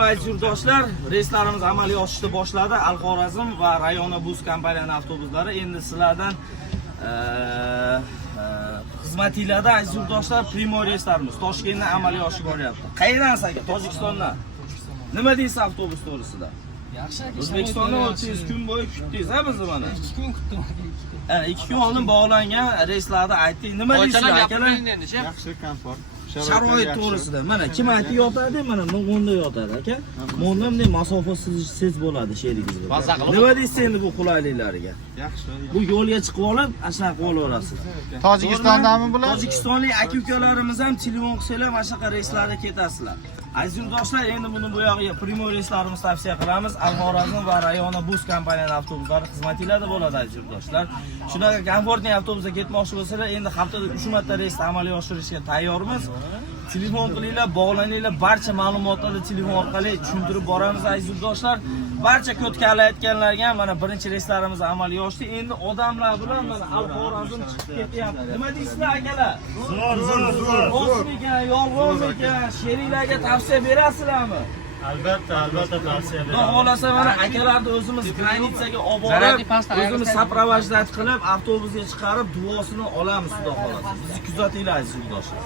Aziz yurtdoshlar, reyslarimiz amalga oshishni boshladi. Al-Xorazm va Rayona Bus kompaniyasining avtobuslari endi sizlardan xizmatinglarda aziz yurtdoshlar, primo reyslarimiz Toshkentdan amalga oshib boryapti. Qayerdansiz aka? Tojikistondan. Nima deysiz avtobus to'g'risida? Yaxshi aka. O'zbekistonda o'tdingiz, kun bo'yi kutdingiz, ha bizni mana. 2 kun kutdim aka. 2 kun oldin bog'langan reyslarni ayting. Nima deysiz akalar? Yaxshi komfort. Sharoit to'g'risida. Mana kim aytib yotadi, mana o'nda yotadi aka. O'nda bunday masofa siz bo'ladi sherigingiz bilan. Nima deysiz endi bu qulayliklariga? Yaxshi. Bu yo'lga chiqib olib, ashnaqa qilib olasiz. Tojikistondami bular? Tojikistonlik aka-ukalarimiz ham telefon qilsalar, mana shunaqa reyslarda ketasizlar. Aziz yurtdoshlar, endi buni bu yog'iga primo reyslarimiz tavsiya qilamiz. Al-Xorazm va Rayona Bus kompaniyasining avtobuslari xizmatinglarda bo'ladi aziz yurtdoshlar. Shunaqa komfortli avtobusda ketmoqchi bo'lsalar, endi haftada 3 marta reysni amalga oshirishga tayyormiz. Telefon qilinglar, bog'laninglar, barcha ma'lumotlarni telefon orqali tushuntirib boramiz aziz yurtdoshlar. Barcha ko'tkali aytganlarga ham mana birinchi reyslarimiz amalga oshdi. Endi odamlar bilan mana Al-Xorazm chiqib ketyapti. Nima deysizlar akalar? Zo'r. O'zbeklar, yolg'onmikan, sheriklarga tavsiya berasizlarmi? Albatta tavsiya Xudo xolasa mana akalarni o'zimiz granitsaga olib borib, o'zimiz saprovajdat qilib, avtobusga chiqarib, duosini olamiz xudo xolasa. Bizni kuzatinglar aziz yurtdoshlar.